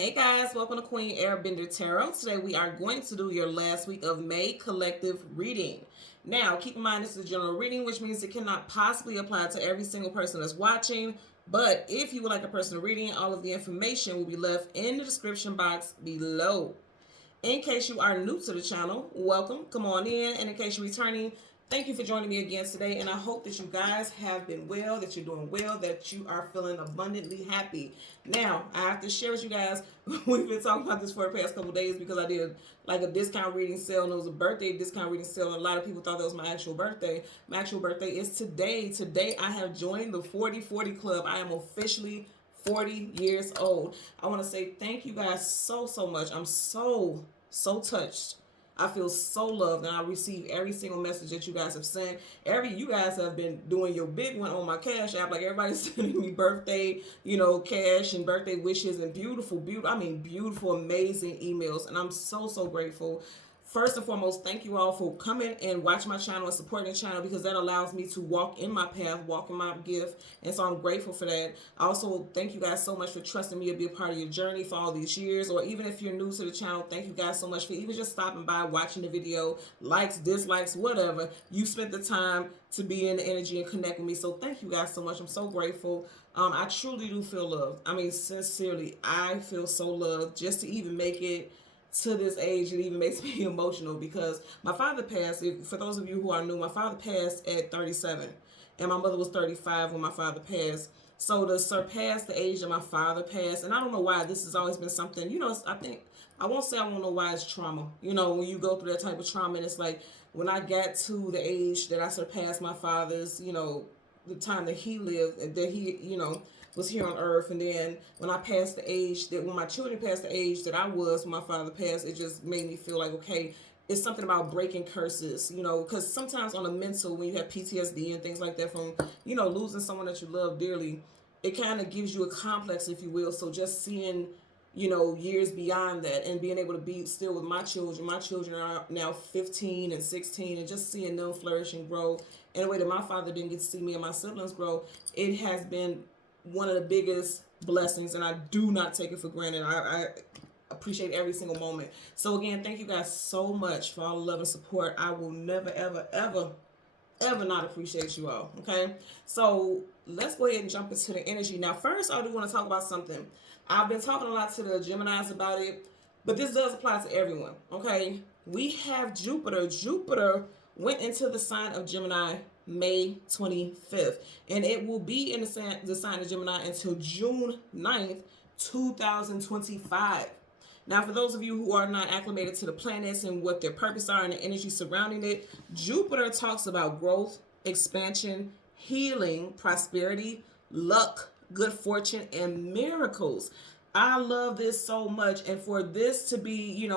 Hey guys, welcome to Queen Airbender Tarot. Today we are going to do your last week of May collective reading. Now, keep in mind this is a general reading, which means it cannot possibly apply to every single person that's watching. But if you would like a personal reading, all of the information will be left in the description box below. In case you are new to the channel, welcome, come on in. And in case you're returning, thank you for joining me again today. And I hope that you guys have been well, that you're doing well, that you are feeling abundantly happy. Now, I have to share with you guys, we've been talking about this for the past couple days because I did like a discount reading sale and it was a birthday discount reading sale. And a lot of people thought that was my actual birthday. My actual birthday is today. Today I have joined the 40/40 Club. I am officially 40 years old. I want to say thank you guys so much. I'm so touched. I feel so loved, and I receive every single message that you guys have sent. You guys have been doing your big one on my Cash App. Like everybody's sending me birthday, cash and birthday wishes and beautiful, amazing emails. And I'm so grateful. First and foremost, thank you all for coming and watching my channel and supporting the channel because that allows me to walk in my path, walk in my gift. And so I'm grateful for that. I also thank you guys so much for trusting me to be a part of your journey for all these years. Or even if you're new to the channel, thank you guys so much for even just stopping by, watching the video, likes, dislikes, whatever. You spent the time to be in the energy and connect with me. So thank you guys so much. I'm so grateful. I truly do feel loved. I mean, sincerely, I feel so loved just to even make it to this age. It even makes me emotional because my father passed. For those of you who are new, my father passed at 37 and my mother was 35 when my father passed. So to surpass the age that my father passed, and I don't know why this has always been something, I won't know why it's trauma. When you go through that type of trauma, and it's like when I got to the age that I surpassed my father's, the time that he lived, and that he, was here on earth. And then when I passed the age when my children passed the age that I was when my father passed, it just made me feel like, okay, it's something about breaking curses, because sometimes on a mental, when you have PTSD and things like that from, losing someone that you love dearly, it kind of gives you a complex, if you will. So just seeing, years beyond that and being able to be still with my children are now 15 and 16, and just seeing them flourish and grow in a way that my father didn't get to see me and my siblings grow, it has been one of the biggest blessings, and I do not take it for granted. I appreciate every single moment. So again, thank you guys so much for all the love and support. I will never, ever not appreciate you all. Okay, so let's go ahead and jump into the energy. Now, first, I do want to talk about something. I've been talking a lot to the Geminis about it, but this does apply to everyone. Okay, we have Jupiter. Jupiter went into the sign of Gemini May 25th, and it will be in the sign of Gemini until June 9th, 2025. Now, for those of you who are not acclimated to the planets and what their purpose are and the energy surrounding it, Jupiter talks about growth, expansion, healing, prosperity, luck, good fortune, and miracles. I love this so much, and for this to be,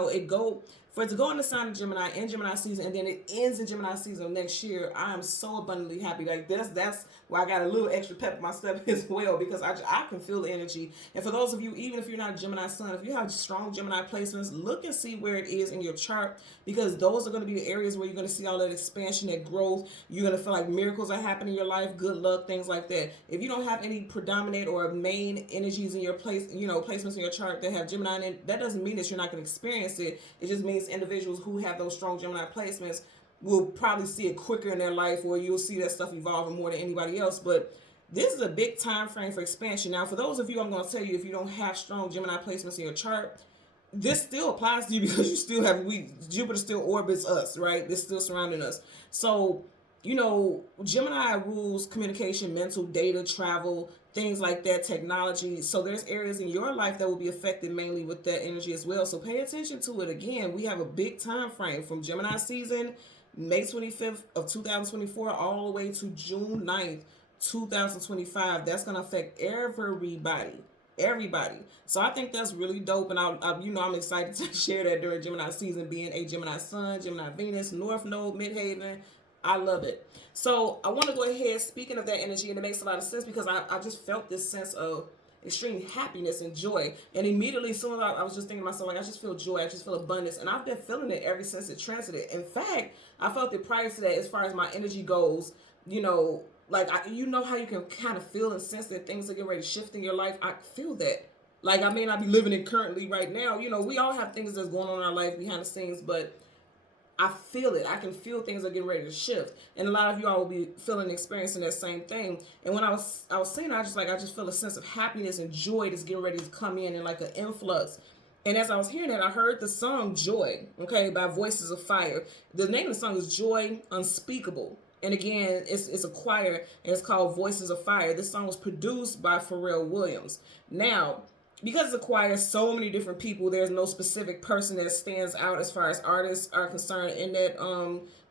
for it to go in the sign of Gemini in Gemini season, and then it ends in Gemini season next year, I am so abundantly happy. Like that's why I got a little extra pep in my step as well, because I can feel the energy. And for those of you, even if you're not a Gemini sun, if you have strong Gemini placements, look and see where it is in your chart, because those are going to be the areas where you're going to see all that expansion, that growth. You're going to feel like miracles are happening in your life, good luck, things like that. If you don't have any predominant or main energies in your placements in your chart that have Gemini in it, that doesn't mean that you're not going to experience it. It just means individuals who have those strong Gemini placements will probably see it quicker in their life, or you'll see that stuff evolving more than anybody else. But this is a big time frame for expansion. Now, for those of you, I'm going to tell you, if you don't have strong Gemini placements in your chart, this still applies to you because you still have Jupiter still orbits us, right? It's still surrounding us. So, Gemini rules communication, mental, data, travel, things like that, technology. So there's areas in your life that will be affected mainly with that energy as well. So pay attention to it. Again, we have a big time frame from Gemini season, May 25th of 2024, all the way to June 9th, 2025. That's going to affect everybody. So I think that's really dope, and I'm excited to share that during Gemini season, being a Gemini Sun, Gemini Venus, North Node, Midhaven. I love it. So I want to go ahead, speaking of that energy, and it makes a lot of sense because I just felt this sense of extreme happiness and joy. And immediately, as soon as I was just thinking to myself, like, I just feel joy, I just feel abundance. And I've been feeling it ever since it transited. In fact, I felt it prior to that as far as my energy goes, like, how you can kind of feel and sense that things are getting ready to shift in your life. I feel that Like, I may not be living it currently right now. You know, we all have things that's going on in our life behind the scenes, but I feel it. I can feel things are getting ready to shift, and a lot of you all will be feeling, experiencing that same thing. And when I was saying, I just feel a sense of happiness and joy that's getting ready to come in like an influx. And as I was hearing that, I heard the song "Joy," okay, by Voices of Fire. The name of the song is "Joy Unspeakable." And again, it's a choir, and it's called Voices of Fire. This song was produced by Pharrell Williams. Now, because it's a choir, so many different people, there's no specific person that stands out as far as artists are concerned in that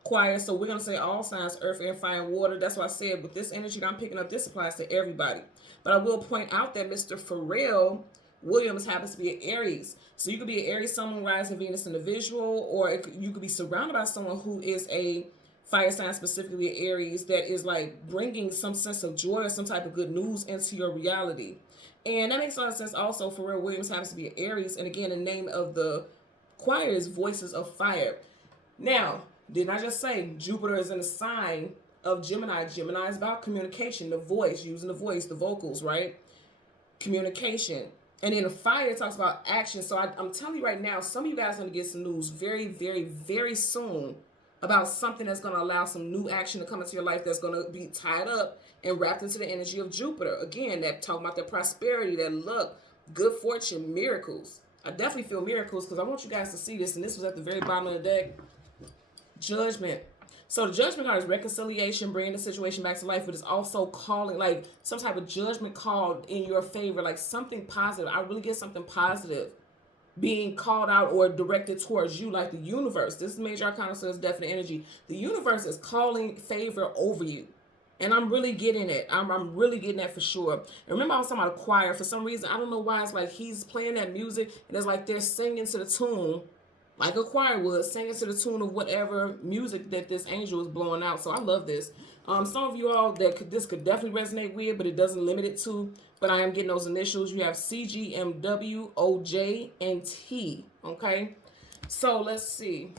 choir. So we're going to say all signs, earth, air, fire, and water. That's why I said with this energy that I'm picking up, this applies to everybody. But I will point out that Mr. Pharrell Williams happens to be an Aries. So you could be an Aries, Sun, rising Venus individual, or you could be surrounded by someone who is a fire sign, specifically an Aries, that is like bringing some sense of joy or some type of good news into your reality. And that makes a lot of sense also. Pharrell Williams happens to be an Aries. And again, the name of the choir is Voices of Fire. Now, didn't I just say Jupiter is in a sign of Gemini? Gemini is about communication, the voice, using the voice, the vocals, right? Communication. And then the fire talks about action. So I'm telling you right now, some of you guys are going to get some news very, very, very soon about something that's going to allow some new action to come into your life that's going to be tied up and wrapped into the energy of Jupiter. Again, that talking about that prosperity, that luck, good fortune, miracles. I definitely feel miracles because I want you guys to see this. And this was at the very bottom of the deck. Judgment. So the judgment card is reconciliation, bringing the situation back to life, but it's also calling, like some type of judgment called in your favor, like something positive. I really get something positive being called out or directed towards you, like the universe. This is major arcana, so it's definite energy. The universe is calling favor over you. And I'm really getting it. I'm really getting that for sure. And remember I was talking about a choir. For some reason, I don't know why, it's like he's playing that music and it's like they're singing to the tune, like a choir would, singing to the tune of whatever music that this angel is blowing out. So I love this. Some of you all this could definitely resonate with, but it doesn't limit it to. But I am getting those initials. You have CGMW, OJ, and T. Okay? So let's see.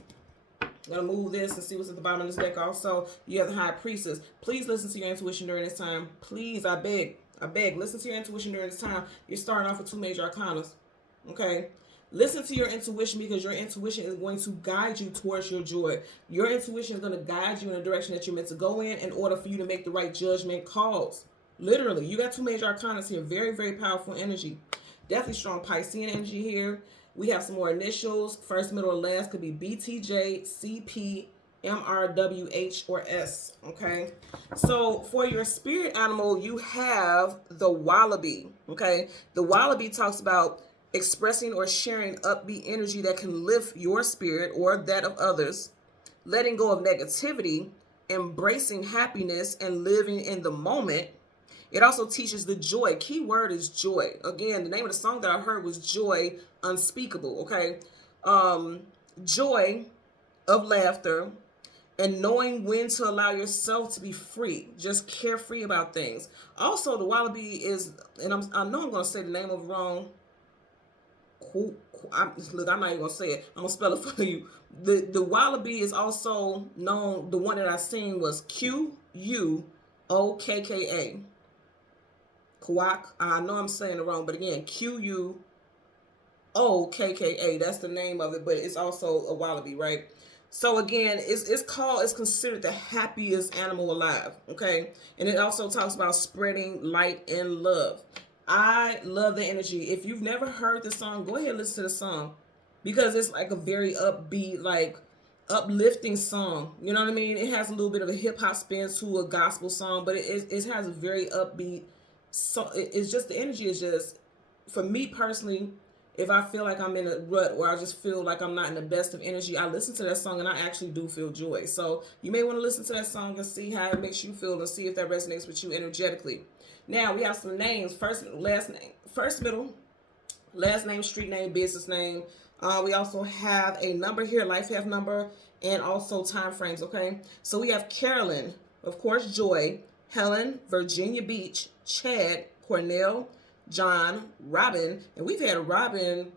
I'm going to move this and see what's at the bottom of this deck. Also, you have the High Priestess. Please listen to your intuition during this time. Please, I beg. Listen to your intuition during this time. You're starting off with two major arcanas. Okay? Listen to your intuition because your intuition is going to guide you towards your joy. Your intuition is going to guide you in the direction that you're meant to go in order for you to make the right judgment calls. Literally, you got two major arcanas here. Very, very powerful energy. Definitely strong Piscean energy here. We have some more initials. First, middle, or last could be BTJ, CP, MRWH, or S. Okay. So for your spirit animal, you have the wallaby. Okay. The wallaby talks about expressing or sharing upbeat energy that can lift your spirit or that of others, letting go of negativity, embracing happiness, and living in the moment. It also teaches the joy. Key word is joy. Again, the name of the song that I heard was Joy Unspeakable, okay? Joy of laughter and knowing when to allow yourself to be free, just carefree about things. Also, the wallaby is, and I know I'm going to say the name of it wrong. Look, I'm not even going to say it. I'm going to spell it for you. The wallaby is also known, the one that I seen was Quukka. Quack. I know I'm saying it wrong, but again, Quukka. That's the name of it, but it's also a wallaby, right? So again, it's considered the happiest animal alive, okay? And it also talks about spreading light and love. I love the energy. If you've never heard the song, go ahead and listen to the song because it's like a very upbeat, like uplifting song. You know what I mean? It has a little bit of a hip hop spin to a gospel song, but it has a very upbeat. So it's just, the energy is just, for me personally, if I feel like I'm in a rut or I just feel like I'm not in the best of energy, I listen to that song and I actually do feel joy. So you may want to listen to that song and see how it makes you feel and see if that resonates with you energetically. Now we have some names: first, last name, first, middle, last name, street name, business name. We also have a number here, life path number, and also time frames. Okay, so we have Carolyn, of course, Joy, Helen, Virginia Beach, Chad, Cornell, John, Robin, and we've had Robin.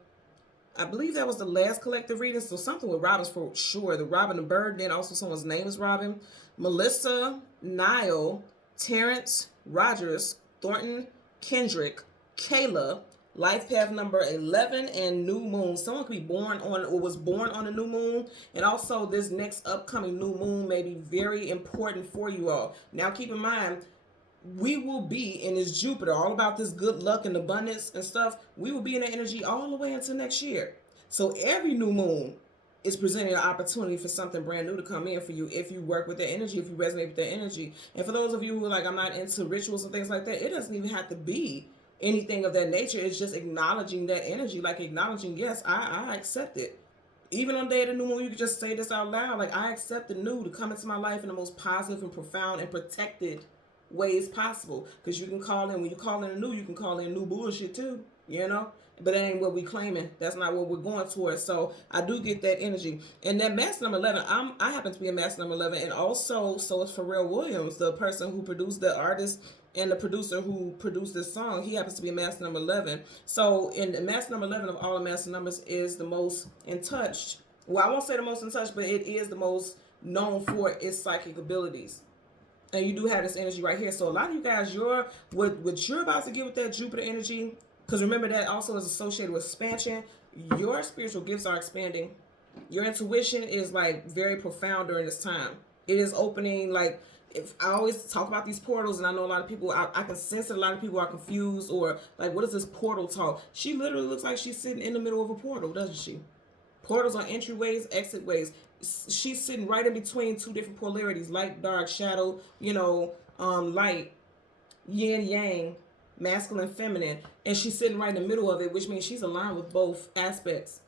I believe that was the last collective reading, so something with Robin's for sure. The Robin the bird, then also someone's name is Robin. Melissa, Niall, Terrence, Rogers, Thornton, Kendrick, Kayla, Life path number 11 and new moon. Someone could be born on or was born on a new moon. And also this next upcoming new moon may be very important for you all. Now keep in mind, we will be in this Jupiter, all about this good luck and abundance and stuff. We will be in the energy all the way until next year. So every new moon is presenting an opportunity for something brand new to come in for you if you work with the energy, if you resonate with the energy. And for those of you who are like, I'm not into rituals and things like that, it doesn't even have to be anything of that nature. It's just acknowledging that energy, like acknowledging, yes, I accept it. Even on the day of the new moon, you can just say this out loud, like, I accept the new to come into my life in the most positive and profound and protected ways possible. Because you can call in, when you call in a new, you can call in new bullshit too, you know? But that ain't what we claiming. That's not what we're going towards. So I do get that energy. And that master number 11, I happen to be a master number 11. And also, so is Pharrell Williams, the person who produced, the artist and the producer who produced this song. He happens to be a master number 11. So in the master number 11 of all the master numbers is the most in touch. Well, I won't say the most in touch, but it is the most known for its psychic abilities. And you do have this energy right here. So a lot of you guys, what you're about to get with that Jupiter energy, because remember that also is associated with expansion. Your spiritual gifts are expanding. Your intuition is like very profound during this time. It is opening, like, if I always talk about these portals, and I know a lot of people, I can sense that a lot of people are confused or like, what is this portal talk? She literally looks like she's sitting in the middle of a portal, doesn't she? Portals are entryways, exit ways. She's sitting right in between two different polarities, light, dark, shadow, light, yin, yang, masculine, feminine, and she's sitting right in the middle of it, which means she's aligned with both aspects.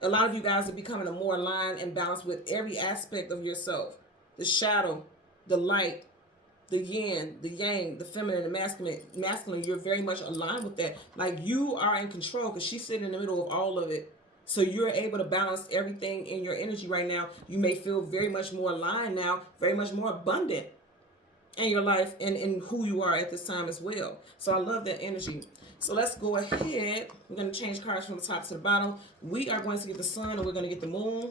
A lot of you guys are becoming a more aligned and balanced with every aspect of yourself. The shadow, the light, the yin, the yang, the feminine, the masculine, you're very much aligned with that. Like, you are in control because she's sitting in the middle of all of it. So you're able to balance everything in your energy right now. You may feel very much more aligned now, very much more abundant in your life and in who you are at this time as well. So I love that energy. So let's go ahead. We're going to change cards from the top to the bottom. We are going to get the sun, and we're going to get the moon.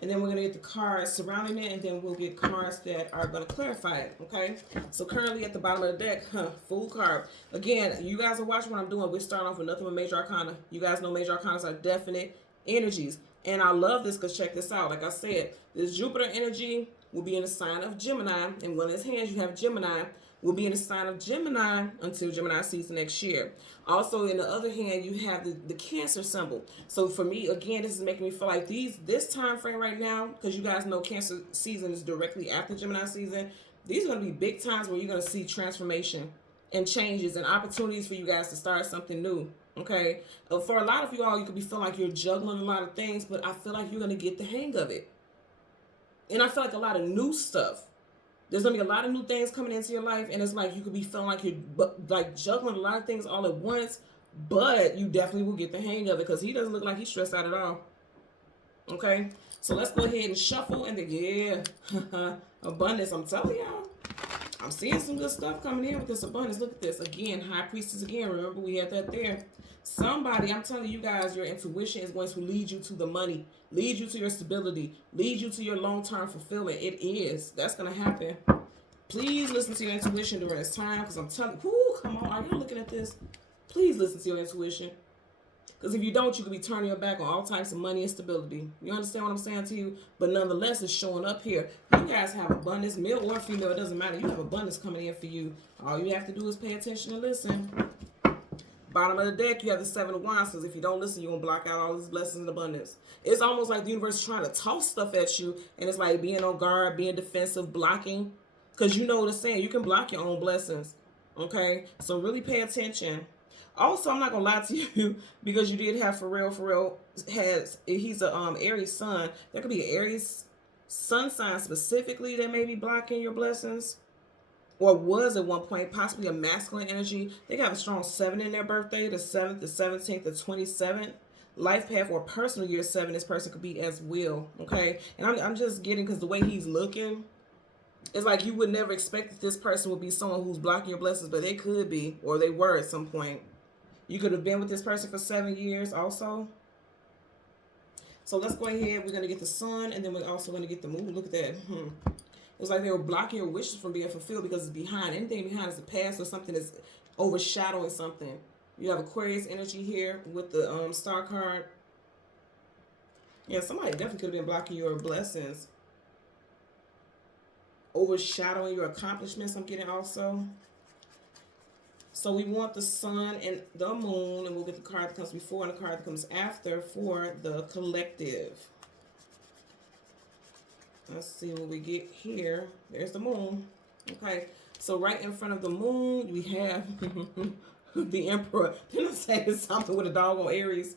And then we're going to get the cards surrounding it, and then we'll get cards that are going to clarify it, okay? So currently at the bottom of the deck, Fool card. Again, you guys are watching what I'm doing. We're starting off with nothing but major arcana. You guys know major arcanas are definite energies. And I love this because check this out. Like I said, this Jupiter energy will be in the sign of Gemini. And one of his hands, you have Gemini, will be in the sign of Gemini until Gemini season next year. Also, in the other hand, you have the Cancer symbol. So for me, again, this is making me feel like this time frame right now, because you guys know Cancer season is directly after Gemini season. These are going to be big times where you're going to see transformation and changes and opportunities for you guys to start something new. Okay? For a lot of you all, you could be feeling like you're juggling a lot of things, but I feel like you're going to get the hang of it. And I feel like a lot of new stuff. There's going to be a lot of new things coming into your life, and it's like you could be feeling like you're like juggling a lot of things all at once, but you definitely will get the hang of it because he doesn't look like he's stressed out at all. Okay? So let's go ahead and shuffle, and then, yeah, abundance. I'm telling y'all, I'm seeing some good stuff coming in with this abundance. Look at this. Again, High Priestess again. Remember, we had that there. Somebody, I'm telling you guys, your intuition is going to lead you to the money, lead you to your stability, lead you to your long-term fulfillment. It is. That's going to happen. Please listen to your intuition during this time because I'm telling you, come on, are you looking at this? Please listen to your intuition. Because if you don't, you could be turning your back on all types of money and stability. You understand what I'm saying to you? But nonetheless, it's showing up here. You guys have abundance, male or female, it doesn't matter. You have abundance coming in for you. All you have to do is pay attention and listen. Bottom of the deck, you have the Seven of Wands, because if you don't listen, you're going to block out all these blessings and abundance. It's almost like the universe is trying to toss stuff at you, and it's like being on guard, being defensive, blocking, because you know what it's saying. You can block your own blessings, okay? So really pay attention. Also, I'm not going to lie to you, because you did have Pharrell. He's a Aries sun. There could be an Aries sun sign specifically that may be blocking your blessings. Or was at one point, possibly a masculine energy. They have a strong 7 in their birthday, the 7th, the 17th, the 27th. Life path or personal year 7, this person could be as well, okay? And I'm just getting, because the way he's looking, it's like you would never expect that this person would be someone who's blocking your blessings, but they could be, or they were at some point. You could have been with this person for 7 years also. So let's go ahead. We're going to get the sun, and then we're also going to get the moon. Look at that. It's like they were blocking your wishes from being fulfilled because it's behind. Anything behind is the past or something that's overshadowing something. You have Aquarius energy here with the star card. Yeah, somebody definitely could have been blocking your blessings, overshadowing your accomplishments. I'm getting also. So we want the sun and the moon, and we'll get the card that comes before and the card that comes after for the collective. Let's see what we get here. There's the moon. Okay, so right in front of the moon, we have the Emperor. Didn't I say something with a dog on Aries?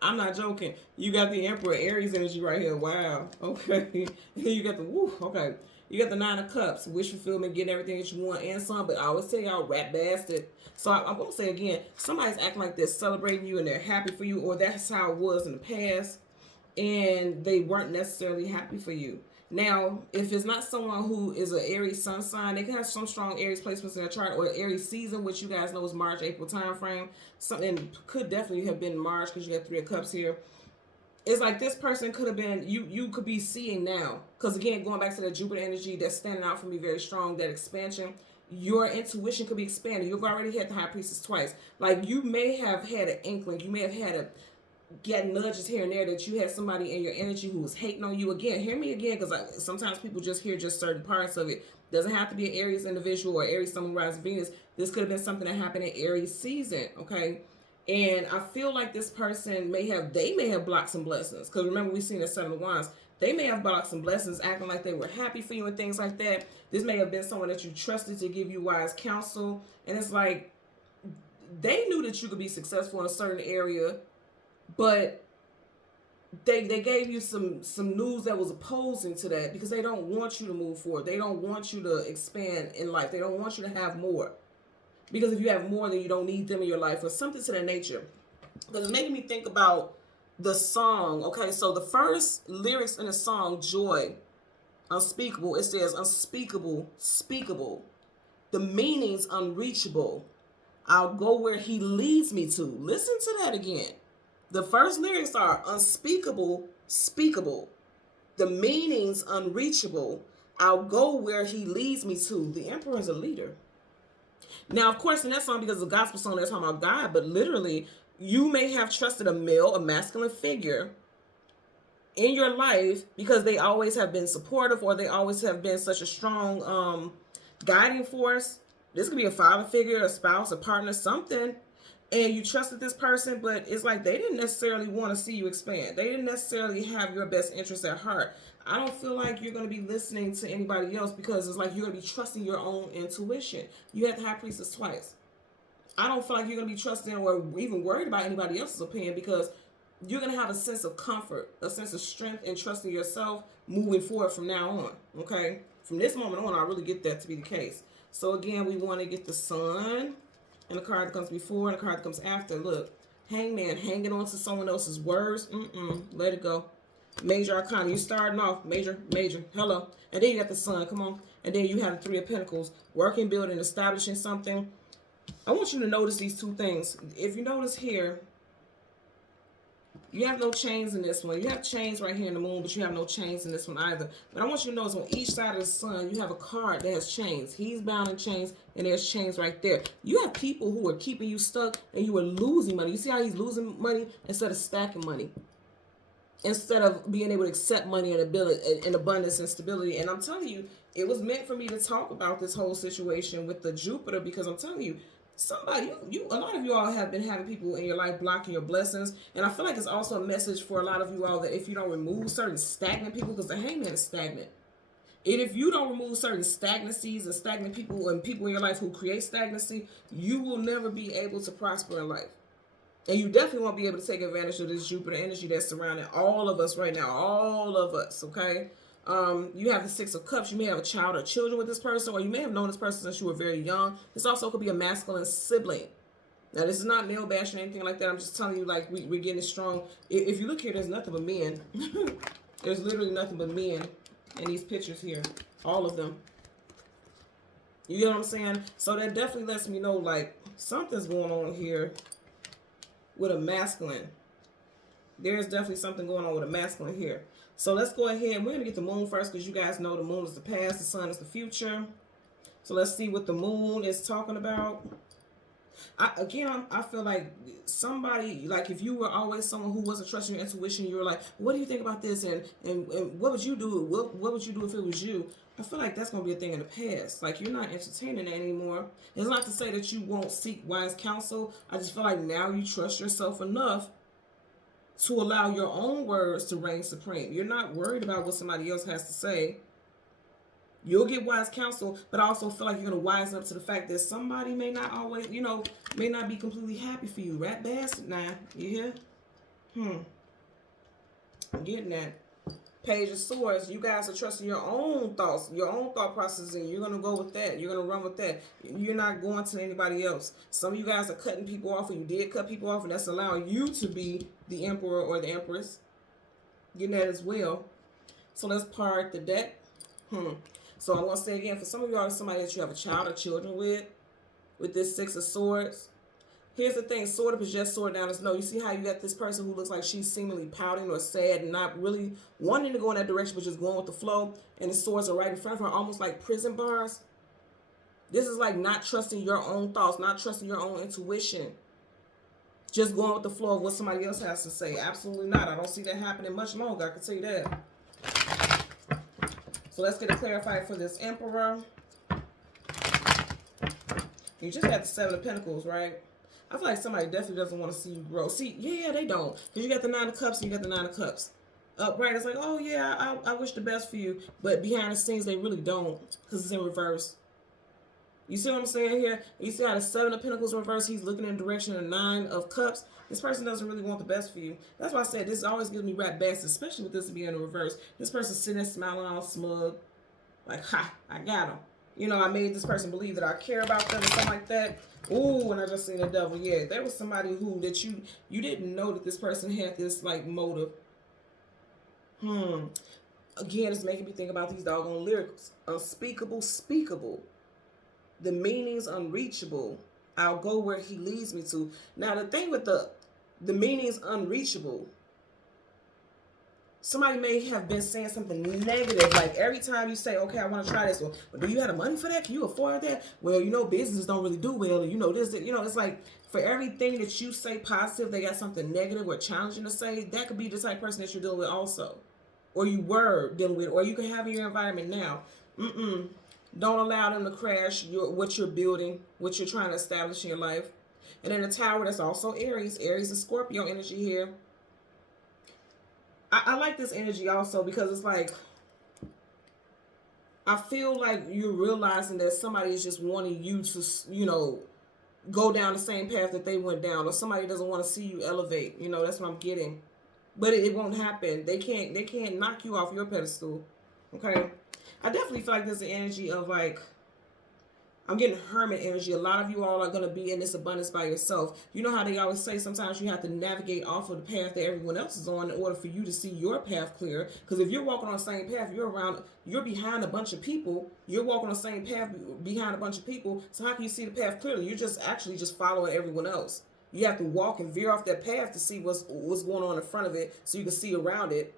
I'm not joking. You got the Emperor Aries energy right here. Wow. Okay. You got the woo. Okay. You got the Nine of Cups, wish fulfillment, getting everything that you want and some. But I always tell y'all, rat bastard. So I'm gonna say again, somebody's acting like they're celebrating you and they're happy for you, or that's how it was in the past, and they weren't necessarily happy for you. Now, if it's not someone who is an Aries sun sign, they can have some strong Aries placements in their chart, or Aries season, which you guys know is March, April time frame. Something could definitely have been March because you got Three of Cups here. It's like this person could have been, you could be seeing now. Because again, going back to that Jupiter energy that's standing out for me very strong, that expansion, your intuition could be expanded. You've already had the High Priestess twice. Like you may have had an inkling, you may have had a get nudges here and there that you had somebody in your energy who was hating on you. Again, hear me again, because sometimes people just hear just certain parts of it. Doesn't have to be an Aries individual or Aries Sun, Moon, Rising, Venus. This could have been something that happened in Aries season, okay? And I feel like this person may have blocked some blessings. Because remember, we've seen the Seven of Wands. They may have blocked some blessings, acting like they were happy for you and things like that. This may have been someone that you trusted to give you wise counsel. And it's like, they knew that you could be successful in a certain area, but they gave you some news that was opposing to that because they don't want you to move forward. They don't want you to expand in life. They don't want you to have more. Because if you have more, then you don't need them in your life or something to that nature. Because it's making me think about the song. Okay, so the first lyrics in the song, Joy, unspeakable, it says unspeakable, speakable. The meaning's unreachable. I'll go where he leads me to. Listen to that again. The first lyrics are unspeakable, speakable. The meaning's unreachable. I'll go where he leads me to. The Emperor is a leader. Now, of course, in that song, because it's a gospel song, they're talking about God, but literally, you may have trusted a male, a masculine figure in your life because they always have been supportive or they always have been such a strong guiding force. This could be a father figure, a spouse, a partner, something. And you trusted this person, but it's like they didn't necessarily want to see you expand. They didn't necessarily have your best interests at heart. I don't feel like you're going to be listening to anybody else because it's like you're going to be trusting your own intuition. You had the High Priestess twice. I don't feel like you're going to be trusting or even worried about anybody else's opinion because you're going to have a sense of comfort, a sense of strength and trusting yourself moving forward from now on, okay? From this moment on, I really get that to be the case. So again, we want to get the Sun and the card that comes before and the card that comes after. Look, Hangman hanging on to someone else's words. Let it go. Major Arcana. You starting off major. Hello. And then you got the Sun. Come on. And then you have the Three of Pentacles. Working, building, establishing something. I want you to notice these two things. If you notice here, you have no chains in this one. You have chains right here in the moon, but you have no chains in this one either. But I want you to notice on each side of the Sun, you have a card that has chains. He's bound in chains, and there's chains right there. You have people who are keeping you stuck, and you are losing money. You see how he's losing money instead of stacking money? Instead of being able to accept money and ability and abundance and stability. And I'm telling you, it was meant for me to talk about this whole situation with the Jupiter because I'm telling you, somebody, a lot of you all have been having people in your life blocking your blessings. And I feel like it's also a message for a lot of you all that if you don't remove certain stagnant people, because the Hangman is stagnant. And if you don't remove certain stagnancies and stagnant people and people in your life who create stagnancy, you will never be able to prosper in life. And you definitely won't be able to take advantage of this Jupiter energy that's surrounding all of us right now. All of us, okay? You have the Six of Cups. You may have a child or children with this person, or you may have known this person since you were very young. This also could be a masculine sibling. Now, this is not male bashing or anything like that. I'm just telling you, like, we're getting strong. If you look here, there's nothing but men. There's literally nothing but men in these pictures here. All of them. You get what I'm saying? So that definitely lets me know, like, something's going on here with a masculine. There's definitely something going on with a masculine here. So let's go ahead. We're going to get the moon first because you guys know the moon is the past, the sun is the future. So let's see what the moon is talking about. I feel like somebody, like if you were always someone who wasn't trusting your intuition, you were like, what do you think about this? And what would you do? What would you do if it was you? I feel like that's going to be a thing in the past. Like, you're not entertaining that anymore. It's not to say that you won't seek wise counsel. I just feel like now you trust yourself enough to allow your own words to reign supreme. You're not worried about what somebody else has to say. You'll get wise counsel, but I also feel like you're going to wise up to the fact that somebody may not always, may not be completely happy for you. Rat bastard now. You hear? I'm getting that. Page of Swords. You guys are trusting your own thoughts, your own thought process, and you're going to go with that. You're going to run with that. You're not going to anybody else. Some of you guys are cutting people off, and you did cut people off, and that's allowing you to be the emperor or the empress. Getting that as well. So let's part the deck. So I want to say again, for some of y'all, somebody that you have a child or children with this Six of Swords. Here's the thing, sword up is just sword down is low. You see how you got this person who looks like she's seemingly pouting or sad and not really wanting to go in that direction, but just going with the flow. And the swords are right in front of her, almost like prison bars. This is like not trusting your own thoughts, not trusting your own intuition. Just going with the flow of what somebody else has to say. Absolutely not. I don't see that happening much longer, I can tell you that. So let's get it clarified for this Emperor. You just got the Seven of Pentacles, right? I feel like somebody definitely doesn't want to see you grow. See, yeah, they don't. Because you got the Nine of Cups and you got the Nine of Cups. Right, it's like, oh yeah, I wish the best for you. But behind the scenes, they really don't. Because it's in reverse. You see what I'm saying here? You see how the Seven of Pentacles reverse, he's looking in the direction of the Nine of Cups. This person doesn't really want the best for you. That's why I said this always gives me rat bastards, especially with this being in reverse. This person sitting there smiling all smug. Like, ha, I got him. I made this person believe that I care about them or something like that. Ooh, and I just seen the devil. Yeah, there was somebody who that you didn't know that this person had this like motive. Again, it's making me think about these doggone lyrics. Unspeakable, speakable. The meaning's unreachable. I'll go where he leads me to. Now the thing with the meaning's unreachable. Somebody may have been saying something negative, like every time you say, okay, I want to try this one, but do you have the money for that? Can you afford that? Well, business don't really do well, or this, it's like for everything that you say positive, they got something negative or challenging to say. That could be the type of person that you're dealing with also, or you were dealing with, or you can have in your environment now. Don't allow them to crash what you're building, what you're trying to establish in your life. And then the Tower, that's also Aries. Aries is Scorpio energy here. I like this energy also because it's like, I feel like you're realizing that somebody is just wanting you to, go down the same path that they went down, or somebody doesn't want to see you elevate. That's what I'm getting. But it won't happen. They can't knock you off your pedestal. Okay? I definitely feel like there's an energy of like, I'm getting hermit energy. A lot of you all are going to be in this abundance by yourself. You know how they always say sometimes you have to navigate off of the path that everyone else is on in order for you to see your path clear. Because if you're walking on the same path, you're behind a bunch of people. You're walking on the same path behind a bunch of people. So how can you see the path clearly? You're just following everyone else. You have to walk and veer off that path to see what's going on in front of it so you can see around it.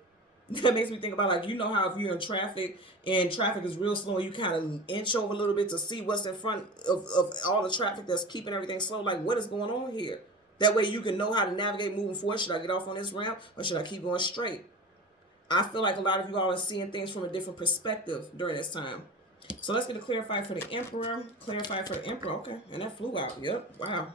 That makes me think about, like, how if you're in traffic and traffic is real slow, you kind of inch over a little bit to see what's in front of all the traffic that's keeping everything slow. Like, what is going on here? That way you can know how to navigate moving forward. Should I get off on this ramp or should I keep going straight? I feel like a lot of you all are seeing things from a different perspective during this time. So let's get it clarified for the Emperor. Clarified for the Emperor. Okay. And that flew out. Yep. Wow.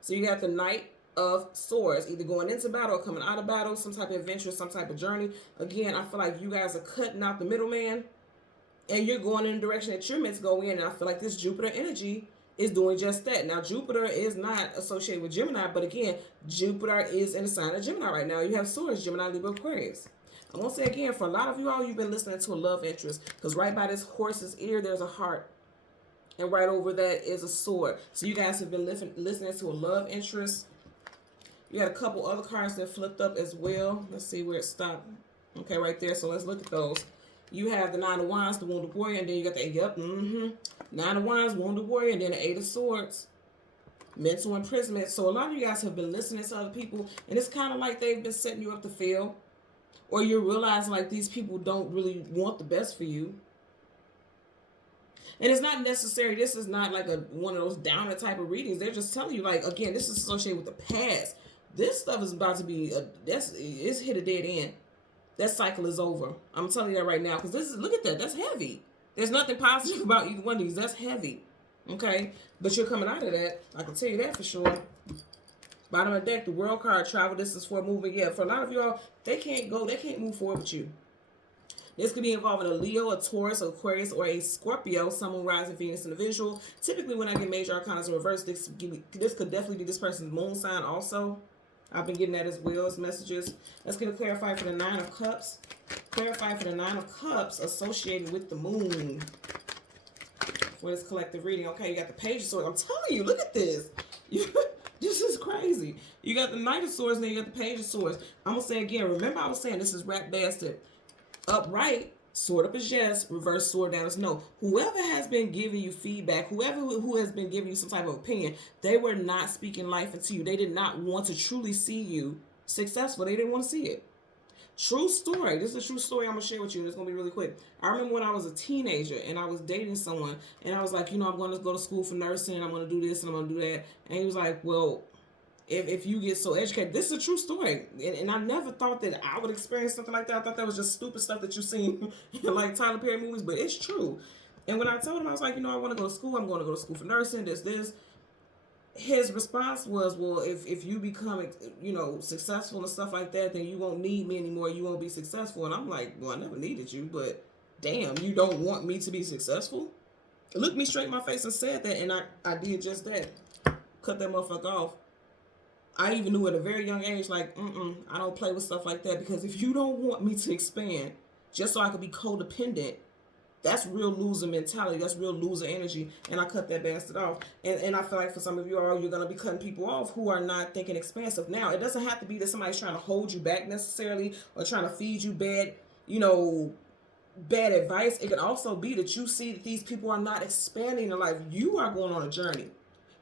So you got the Knight of Swords, either going into battle or coming out of battle, some type of adventure, some type of journey. Again, I feel like you guys are cutting out the middleman and you're going in the direction that you're meant to go in. And I feel like this Jupiter energy is doing just that. Now, Jupiter is not associated with Gemini, but again, Jupiter is in the sign of Gemini right now. You have Swords, Gemini, Libra, Aquarius. I'm going to say again, for a lot of you all, you've been listening to a love interest, because right by this horse's ear, there's a heart. And right over that is a sword. So you guys have been listening to a love interest. You had a couple other cards that flipped up as well. Let's see where it stopped. Okay, right there. So let's look at those. You have the Nine of Wands, the Wounded Warrior, and then you got the, Nine of Wands, Wounded Warrior, and then the Eight of Swords. Mental imprisonment. So a lot of you guys have been listening to other people, and it's kind of like they've been setting you up to fail. Or you're realizing like these people don't really want the best for you. And it's not necessary. This is not like one of those downer type of readings. They're just telling you, like, again, this is associated with the past. This stuff is about to be it's hit a dead end. That cycle is over. I'm telling you that right now, because this is, look at that. That's heavy. There's nothing positive about either one of these. That's heavy. Okay, but you're coming out of that. I can tell you that for sure. Bottom of the deck, the World card, travel distance for moving. Yeah, for a lot of y'all, they can't move forward with you. This could be involving a Leo, a Taurus, Aquarius, or a Scorpio, Sun, Moon, Rising, Venus in the visual. Typically, when I get major arcana in reverse, this could definitely be this person's moon sign also. I've been getting that as well as messages. Let's get a clarifier for the Nine of Cups. Clarify for the Nine of Cups associated with the moon for this collective reading. Okay, you got the Page of Swords. I'm telling you, look at this. This is crazy. You got the Knight of Swords, and then you got the Page of Swords. I'm going to say again, remember I was saying this is Rat Bastard. Upright, sword up is yes, reverse sword down is no. Whoever has been giving you feedback, who has been giving you some type of opinion, they were not speaking life into you. They did not want to truly see you successful. They didn't want to see it. True story. This is a true story I'm going to share with you, and it's going to be really quick. I remember when I was a teenager, and I was dating someone, and I was like, I'm going to go to school for nursing, and I'm going to do this, and I'm going to do that. And he was like, well, if you get so educated, this is a true story, and I never thought that I would experience something like that. I thought that was just stupid stuff that you seen in like Tyler Perry movies, but it's true. And when I told him, I was like, I want to go to school. I'm going to go to school for nursing. This. His response was, well, if you become, successful and stuff like that, then you won't need me anymore. You won't be successful. And I'm like, well, I never needed you, but damn, you don't want me to be successful? Looked me straight in my face and said that, and I did just that. Cut that motherfucker off. I even knew at a very young age, like, I don't play with stuff like that, because if you don't want me to expand just so I could be codependent, that's real loser mentality. That's real loser energy, and I cut that bastard off. And I feel like for some of you all, you're going to be cutting people off who are not thinking expansive. Now, it doesn't have to be that somebody's trying to hold you back necessarily or trying to feed you bad advice. It can also be that you see that these people are not expanding in life. You are going on a journey.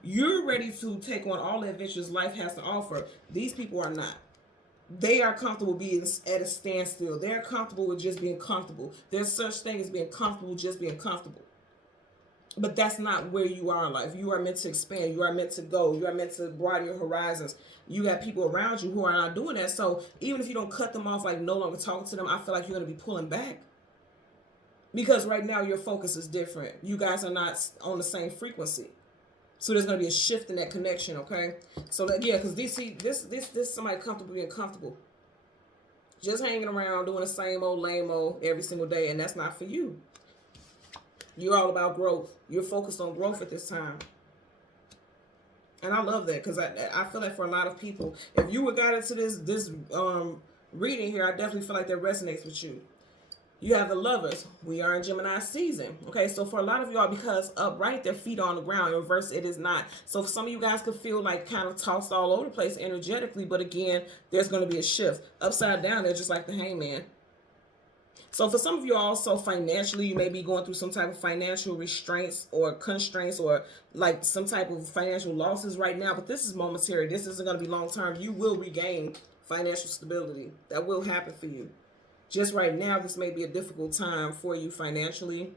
You're ready to take on all the adventures life has to offer. These people are not. They are comfortable being at a standstill. They're comfortable with just being comfortable. There's such thing as being comfortable, just being comfortable. But that's not where you are in life. You are meant to expand. You are meant to go. You are meant to broaden your horizons. You got people around you who are not doing that. So even if you don't cut them off, like no longer talking to them, I feel like you're going to be pulling back. Because right now your focus is different. You guys are not on the same frequency. So there's going to be a shift in that connection, okay? So that, yeah, because this somebody comfortable being comfortable. Just hanging around doing the same old lame old every single day, and that's not for you. You're all about growth. You're focused on growth at this time. And I love that, because I feel like for a lot of people, if you were guided to this reading here, I definitely feel like that resonates with you. You have the Lovers. We are in Gemini season. Okay, so for a lot of y'all, because upright, their feet are on the ground. In reverse, it is not. So for some of you guys could feel like kind of tossed all over the place energetically, but again, there's going to be a shift. Upside down, they're just like the Hangman. So for some of you also financially, you may be going through some type of financial restraints or constraints or like some type of financial losses right now, but this is momentary. This isn't going to be long term. You will regain financial stability. That will happen for you. Just right now, this may be a difficult time for you financially.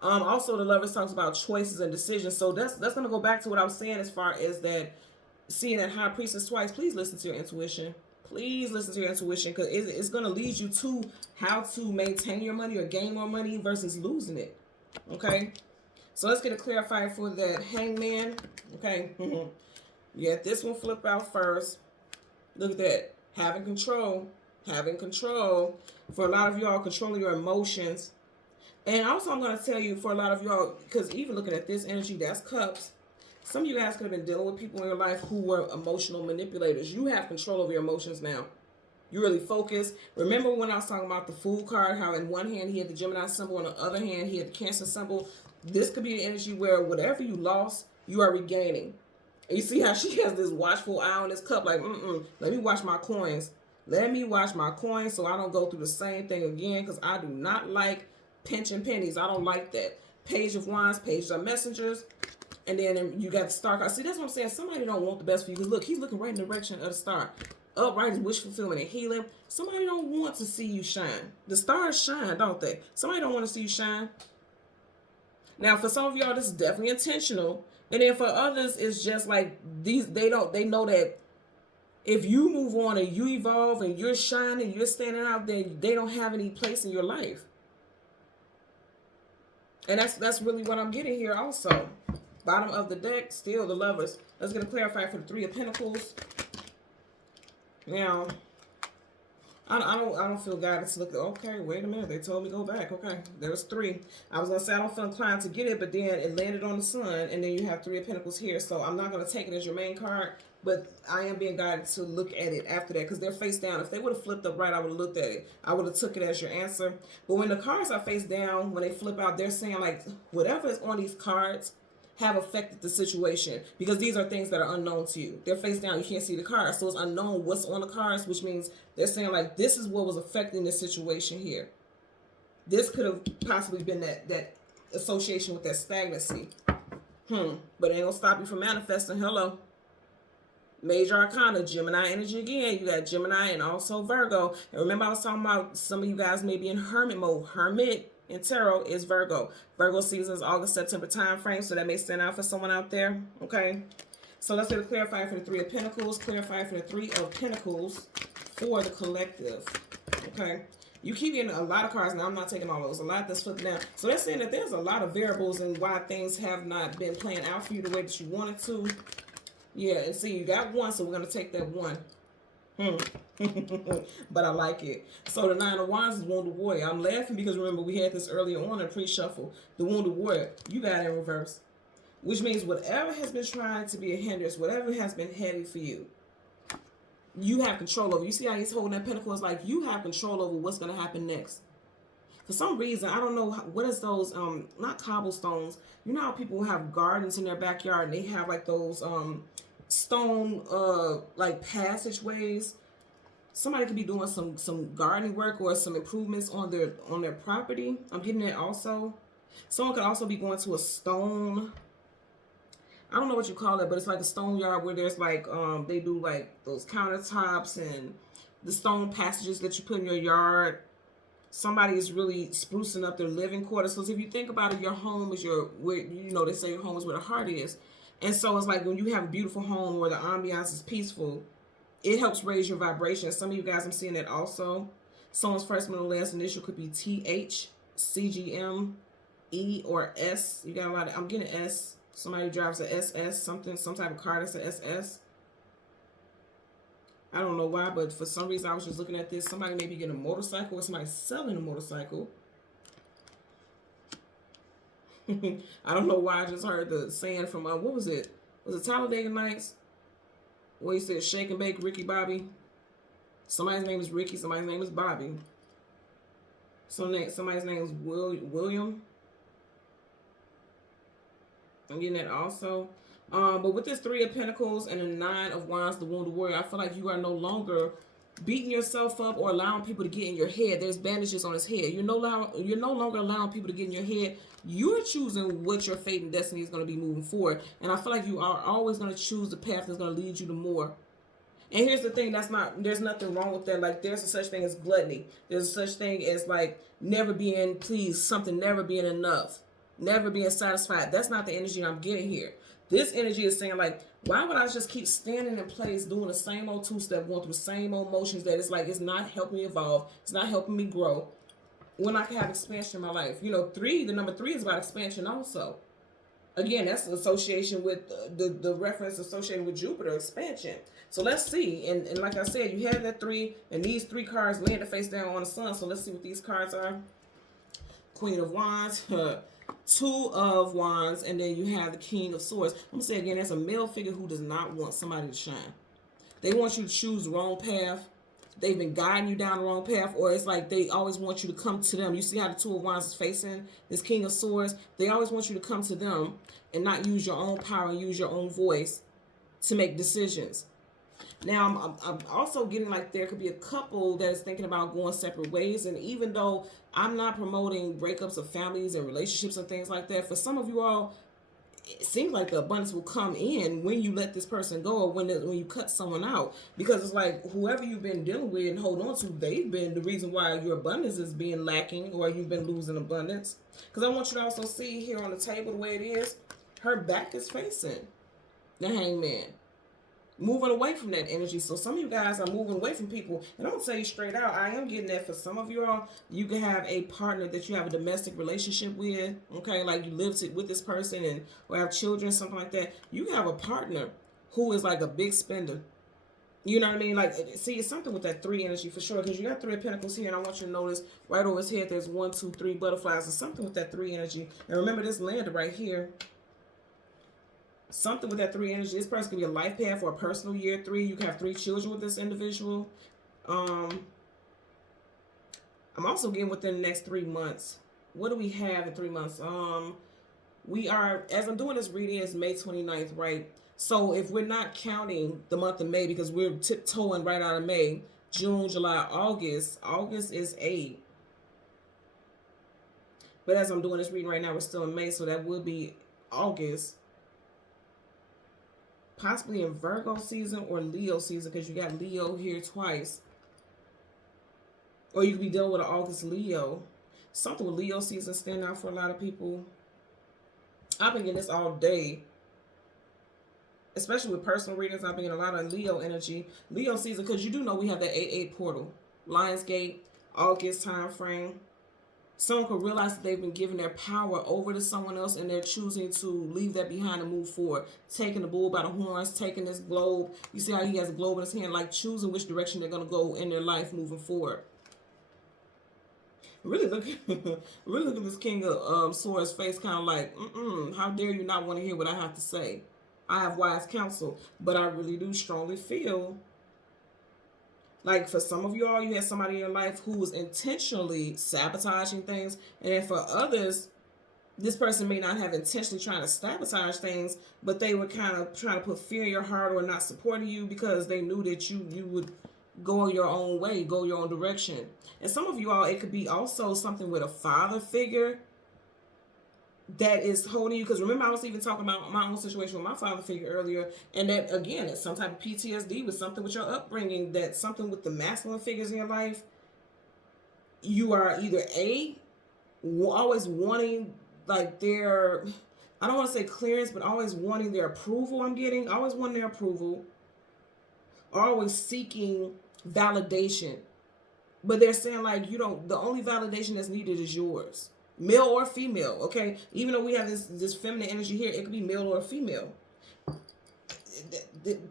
Also, the Lovers talks about choices and decisions. So that's going to go back to what I was saying as far as that, seeing that High Priestess twice. Please listen to your intuition. Please listen to your intuition, because it's going to lead you to how to maintain your money or gain more money versus losing it. Okay? So let's get a clarifier for that Hangman. Okay? Yeah, this one flip out first. Look at that. Having control. Having control. For a lot of y'all, controlling your emotions. And also I'm going to tell you, for a lot of y'all, because even looking at this energy, that's Cups. Some of you guys could have been dealing with people in your life who were emotional manipulators. You have control over your emotions now. You really focus. Remember when I was talking about the Fool card, how in one hand he had the Gemini symbol, on the other hand he had the Cancer symbol. This could be the energy where whatever you lost, you are regaining. And you see how she has this watchful eye on this cup, like, let me watch my coins. Let me watch my coins so I don't go through the same thing again, because I do not like pinching pennies. I don't like that. Page of Wands, Pages of Messengers. And then you got the Star card. See, that's what I'm saying. Somebody don't want the best for you. Because look, he's looking right in the direction of the Star. Upright is wish fulfillment and healing. Somebody don't want to see you shine. The stars shine, don't they? Somebody don't want to see you shine. Now, for some of y'all, this is definitely intentional. And then for others, it's just like they know that if you move on and you evolve and you're shining, you're standing out, then they don't have any place in your life. And that's really what I'm getting here also. Bottom of the deck, still the Lovers. Let's get a clarifier for the Three of Pentacles. Now, I don't feel guided to look at, okay, wait a minute, they told me go back. Okay, there's 3. I was going to say I don't feel inclined to get it, but then it landed on the Sun, and then you have 3 of Pentacles here. So I'm not going to take it as your main card, but I am being guided to look at it after that because they're face down. If they would have flipped up right, I would have looked at it. I would have took it as your answer. But when the cards are face down, when they flip out, they're saying like whatever is on these cards have affected the situation, because these are things that are unknown to you. They're face down, you can't see the cards, so it's unknown what's on the cards, which means they're saying like this is what was affecting this situation here. This could have possibly been that association with that stagnancy. But it ain't gonna stop you from manifesting. Hello. Major Arcana, Gemini energy again. You got Gemini and also Virgo. And remember I was talking about some of you guys may be in hermit mode. Hermit in tarot is Virgo. Virgo season is August, September time frame, so that may stand out for someone out there. Okay. So let's get a clarifier for the Three of Pentacles, clarifier for the Three of Pentacles for the collective. Okay. You keep getting a lot of cards. Now, I'm not taking all those. A lot that's flipped down. So that's saying that there's a lot of variables in why things have not been playing out for you the way that you wanted to. Yeah, and see, you got 1, so we're going to take that 1. But I like it. So the 9 of Wands is Wounded Warrior. I'm laughing because remember we had this earlier on in pre-shuffle. The Wounded Warrior, you got it in reverse. Which means whatever has been trying to be a hindrance, whatever has been heavy for you, you have control over. You see how he's holding that pentacle? It's like you have control over what's going to happen next. For some reason, I don't know what is those, not cobblestones. You know how people have gardens in their backyard and they have like those stone like passageways. Somebody could be doing some gardening work or some improvements on their property. I'm getting that also. Someone could also be going to a stone, I don't know what you call it, but it's like a stone yard where there's like they do like those countertops and the stone passages that you put in your yard. Somebody is really sprucing up their living quarters. Because if you think about it, your home is where, you know, they say your home is where the heart is. And so it's like when you have a beautiful home where the ambiance is peaceful, it helps raise your vibration. Some of you guys, I'm seeing that also. Someone's first, middle, last initial could be TH, CGM, E, or S. You got a lot of, I'm getting S. Somebody drives a SS, some type of car that's an SS. I don't know why, but for some reason I was just looking at this. Somebody may be getting a motorcycle or somebody selling a motorcycle. I don't know why I just heard the saying from, what was it? Was it Talladega Nights? Where he said, shake and bake, Ricky Bobby. Somebody's name is Ricky, somebody's name is Bobby. Somebody's name is William. I'm getting that also. But with this Three of Pentacles and the 9 of Wands, the Wounded Warrior, I feel like you are no longer beating yourself up or allowing people to get in your head. There's bandages on his head. You're no longer allowing people to get in your head. You're choosing what your fate and destiny is going to be moving forward. And I feel like you are always going to choose the path that's going to lead you to more. And here's the thing, there's nothing wrong with that. Like, there's a such thing as gluttony. There's a such thing as, like, never being pleased, something never being enough, never being satisfied. That's not the energy I'm getting here. This energy is saying, like, why would I just keep standing in place doing the same old two-step, going through the same old motions that it's like it's not helping me evolve, it's not helping me grow, when I can have expansion in my life? You know, the number 3 is about expansion also. Again, that's the association with the reference associated with Jupiter, expansion. So let's see. And like I said, you have that 3, and these 3 cards landed face down on the Sun. So let's see what these cards are. Queen of Wands, 2 of Wands, and then you have the King of Swords. I'm going to say again, that's a male figure who does not want somebody to shine. They want you to choose the wrong path. They've been guiding you down the wrong path, or it's like they always want you to come to them. You see how the 2 of Wands is facing this King of Swords? They always want you to come to them and not use your own power and use your own voice to make decisions. Now, I'm also getting like there could be a couple that is thinking about going separate ways. And even though I'm not promoting breakups of families and relationships and things like that, for some of you all, it seems like the abundance will come in when you let this person go, or when you cut someone out, because it's like whoever you've been dealing with and hold on to, they've been the reason why your abundance is being lacking, or you've been losing abundance. Because I want you to also see here on the table the way it is, her back is facing the Hangman, moving away from that energy. So some of you guys are moving away from people, and I'm gonna tell you straight out, I am getting that for some of you all. You can have a partner that you have a domestic relationship with, okay, like you live with this person and or have children, something like that. You have a partner who is like a big spender. You know what I mean? Like, see, it's something with that 3 energy for sure, because you got 3 of Pentacles here, and I want you to notice right over his head there's 1, 2, 3 butterflies. There's something with that 3 energy. And remember, this landed right here. Something with that 3 energy. This person could be a life path or a personal year 3. You can have 3 children with this individual. I'm also getting within the next 3 months. What do we have in 3 months? We are, as I'm doing this reading, it's May 29th, right? So if we're not counting the month of May, because we're tiptoeing right out of May, June, July, August. August is 8. But as I'm doing this reading right now, we're still in May, so that would be August. Possibly in Virgo season or Leo season, because you got Leo here twice. Or you could be dealing with an August Leo. Something with Leo season stand out for a lot of people. I've been getting this all day. Especially with personal readings, I've been getting a lot of Leo energy. Leo season, because you do know we have that 8-8 portal. Lionsgate, August time frame. Someone could realize that they've been giving their power over to someone else, and they're choosing to leave that behind and move forward. Taking the bull by the horns, taking this globe. You see how he has a globe in his hand, like choosing which direction they're going to go in their life moving forward. Really look at this King of Swords face, kind of like, how dare you not want to hear what I have to say? I have wise counsel, but I really do strongly feel like for some of y'all, you had somebody in your life who was intentionally sabotaging things. And then for others, this person may not have intentionally trying to sabotage things, but they were kind of trying to put fear in your heart or not supporting you because they knew that you would go your own way, go your own direction. And some of you all, it could be also something with a father figure that is holding you, because remember I was even talking about my own situation with my father figure earlier, and that again, it's some type of PTSD with something with your upbringing, that something with the masculine figures in your life. You are either always wanting like their, I don't want to say clearance, but always wanting their approval. I'm getting always wanting their approval, always seeking validation, but they're saying like, you don't, the only validation that's needed is yours. Male or female, okay? Even though we have this feminine energy here, it could be male or female.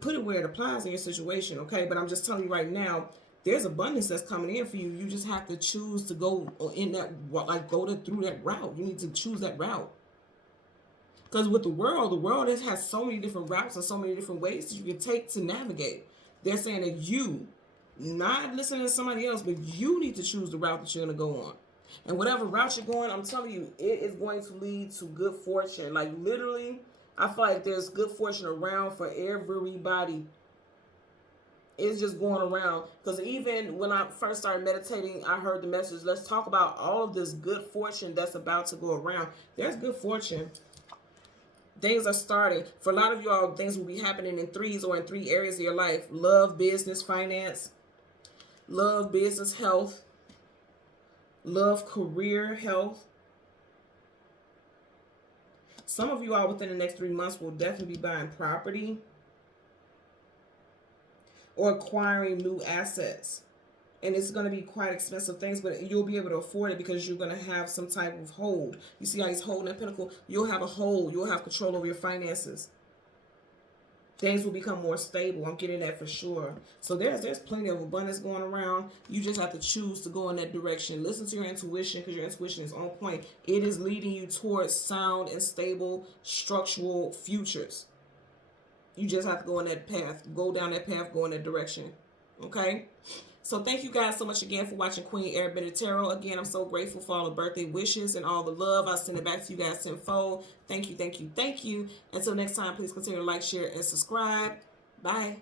Put it where it applies in your situation, okay? But I'm just telling you right now, there's abundance that's coming in for you. You just have to choose to go in that, like through that route. You need to choose that route. Because with the world has so many different routes and so many different ways that you can take to navigate. They're saying that you, not listening to somebody else, but you need to choose the route that you're going to go on. And whatever route you're going, I'm telling you, it is going to lead to good fortune. Like literally, I feel like there's good fortune around for everybody. It's just going around. Because even when I first started meditating, I heard the message, let's talk about all of this good fortune that's about to go around. There's good fortune. Things are starting. For a lot of y'all, things will be happening in 3s or in 3 areas of your life. Love, business, finance. Love, business, health. Love, career, health. Some of you all within the next 3 months will definitely be buying property or acquiring new assets. And it's going to be quite expensive things, but you'll be able to afford it because you're going to have some type of hold. You see how he's holding that pentacle? You'll have a hold. You'll have control over your finances. Things will become more stable. I'm getting that for sure. So there's plenty of abundance going around. You just have to choose to go in that direction. Listen to your intuition, because your intuition is on point. It is leading you towards sound and stable structural futures. You just have to go in that path. Go down that path. Go in that direction. Okay? So thank you guys so much again for watching Queen Airbender Tarot. Again, I'm so grateful for all the birthday wishes and all the love. I'll send it back to you guys tenfold. Thank you, thank you, thank you. Until next time, please consider to like, share, and subscribe. Bye.